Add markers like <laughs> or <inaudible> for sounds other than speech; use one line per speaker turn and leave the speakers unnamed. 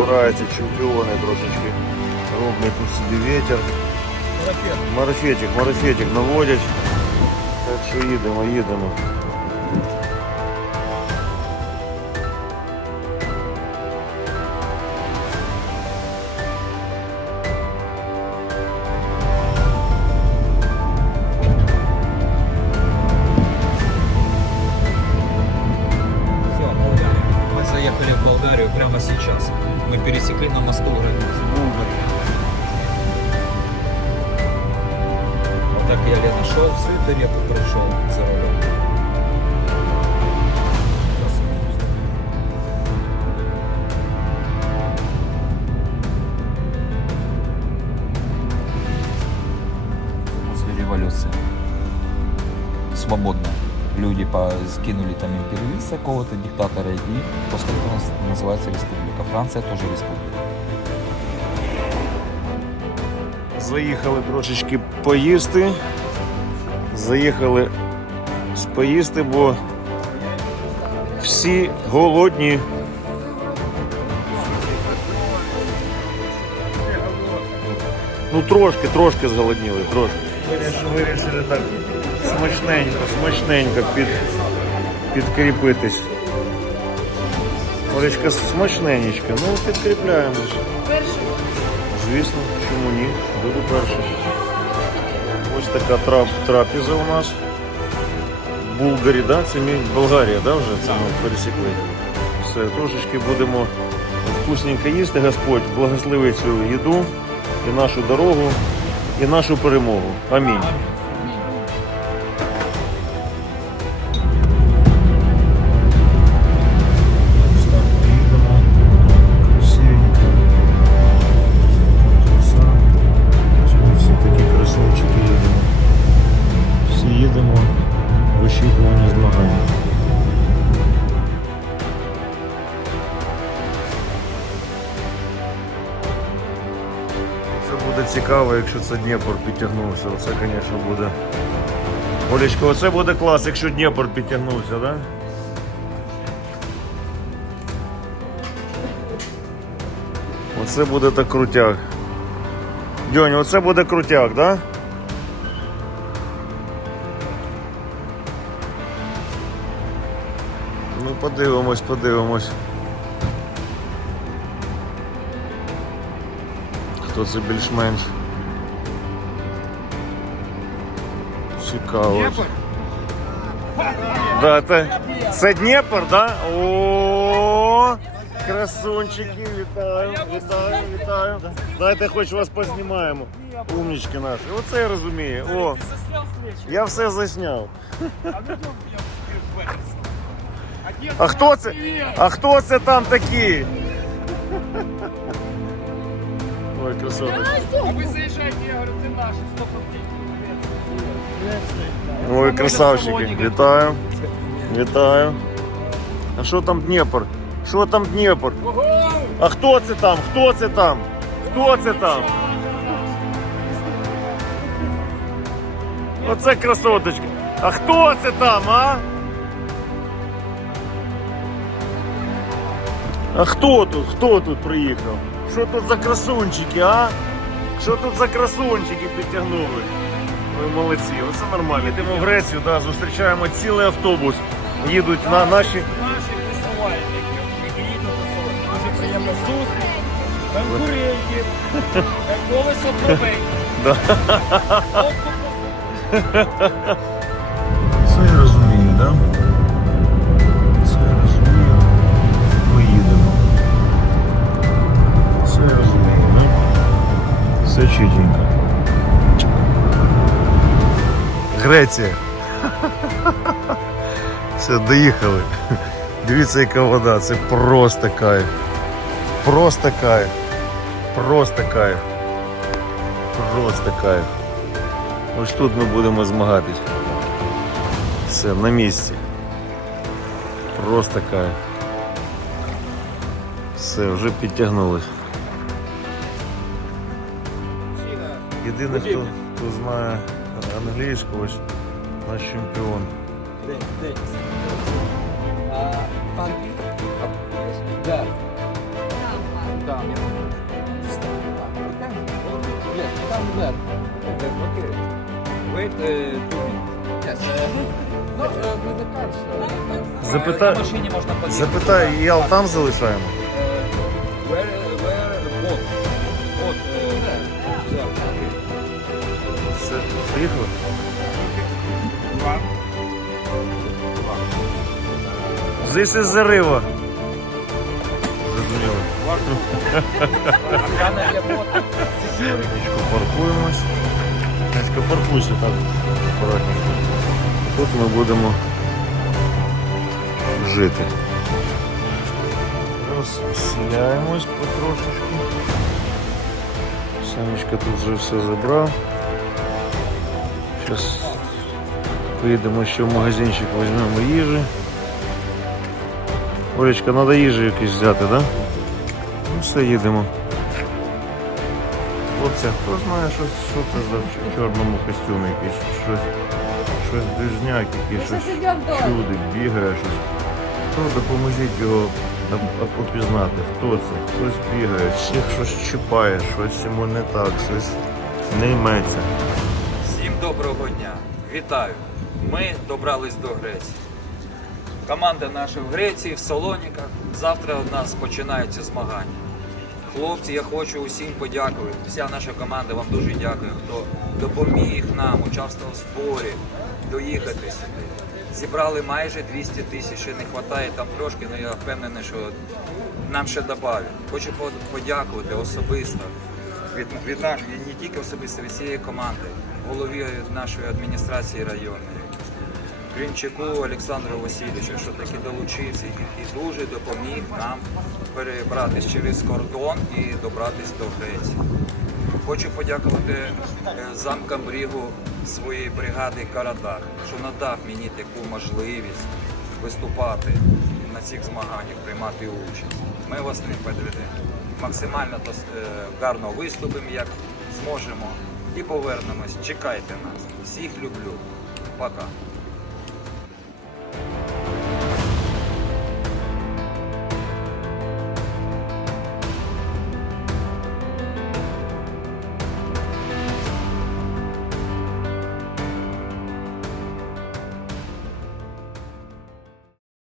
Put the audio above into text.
Тут добираються чемпіони трошечки. Роблять тут собі вітер. Марафетик, марафетик наводять. Так що їдемо, їдемо.
Мы пересекли на мосту границу. Вот так я Лена шел, всю эту реку прошел за рулем. После революции. Свободно. Люди по- скинули там империалиста какого-то, диктатора, и после этого нас- называется республика. Франция тоже республика.
Заїхали трошечки поїсти. Заїхали поїсти, бо всі голодні. Ну трошки, трошки зголодніли, трошки. Вирішили, вирішили так смачненько, смачненько під, підкріпитись. Олечка смачненечка, ну підкріпляємось. Звісно, чому ні? Буду перший. Ось така трап, трапеза у нас. Булгарі, да? Це мі- Болгарія, да, вже це ми пересікли. Все, трошечки будемо вкусненько їсти. Господь благословить цю їду і нашу дорогу, і нашу перемогу. Амінь. Буде цікаво, якщо це Дніпр підтягнувся. Оце, звісно, буде. Олечко, оце буде клас, якщо Дніпр підтягнувся, так? Да? Оце буде так крутяк. Дьонь, оце буде крутяк, да? Ну, подивимось, подивимось. Хто це більш-менш? Цікаво. Да, це, це Дніпр, да? О, красунчики, вітаю, вітаю, вітаю. Дайте хоч вас познімаємо. Умнічки наші. Оце я розумію. О, я все засняв. А хто це? А хто це там такі? Ой, красоточки.
А ви заїжджайте, я говорю, це наші 100%.
Ой, красавчики. Вітаю. Вітаю. А що там Дніпр? Що там Дніпр? А хто це там? Хто це там? Хто це там? Оце красоточки. А хто це там, а? А хто тут? Хто тут приїхав? Що тут за красунчики, а? Що тут за красунчики підтягнули? Ви молодці, оце нормально. Йдемо в Грецію, да, зустрічаємо цілий автобус. Їдуть на наші.
Наші фестивальники, які їдуть село. Дуже приємна зустріч, конкурентів, колесо пробей. <laughs>
Греція. Все, доїхали. Дивіться, яка вода, це просто кайф. Просто кайф. Просто кайф. Просто кайф. Ось тут ми будемо змагатись. Все, на місці. Просто кайф. Все, вже підтягнулось. Єдине, хто, хто знає англійську, ось наш чемпіон.
Да.
Там, я
Yes, come there.
Okay. Wait, uh, two minutes.
Yes. Uh, no, uh, with the cars. Uh,
Запитай,
На машині можна подіяти.
запитай, Ял там залишаємо.
Where, where
поїхали? This is the river. Зрозуміло. Річку паркуємось. Дядька, паркуйся так акуратненько. Тут ми будемо жити. Розселяємось потрошечку. Самічка тут вже все забрав. Зараз поїдемо ще в магазинчик, візьмемо їжі. Олечка, треба їжі якісь взяти, так? Да? Ну все, їдемо. Хлопці, хто знає, що, що це за в чорному костюмі якийсь? Щось, щось ближняк, якийсь щось чудик, бігає, щось. Хто допоможіть його оп- оп- опізнати? Хто це? Хтось бігає, всіх щось чіпає, щось йому не так, щось не йметься.
Доброго дня! Вітаю! Ми добрались до Греції. Команда наша в Греції, в Солоніках. Завтра у нас починаються змагання. Хлопці, я хочу усім подякувати. Вся наша команда вам дуже дякує, хто допоміг нам, участвував в зборі, доїхати сюди. Зібрали майже 200 тисяч, ще не вистачає там трошки, але я впевнений, що нам ще додавлять. Хочу подякувати особисто від, від нашої, не тільки особисто від всієї команди, голові нашої адміністрації районної. Гринчаку Олександру Васильовичу, що таки долучився і, дуже допоміг нам перебратися через кордон і добратися до Греції. Хочу подякувати е, замкам брігу своєї бригади Карадах, що надав мені таку можливість виступати на цих змаганнях, приймати участь. Ми вас не підведемо. Максимально е, гарно виступимо, як зможемо, і повернемось. Чекайте нас. Всіх люблю. Пока.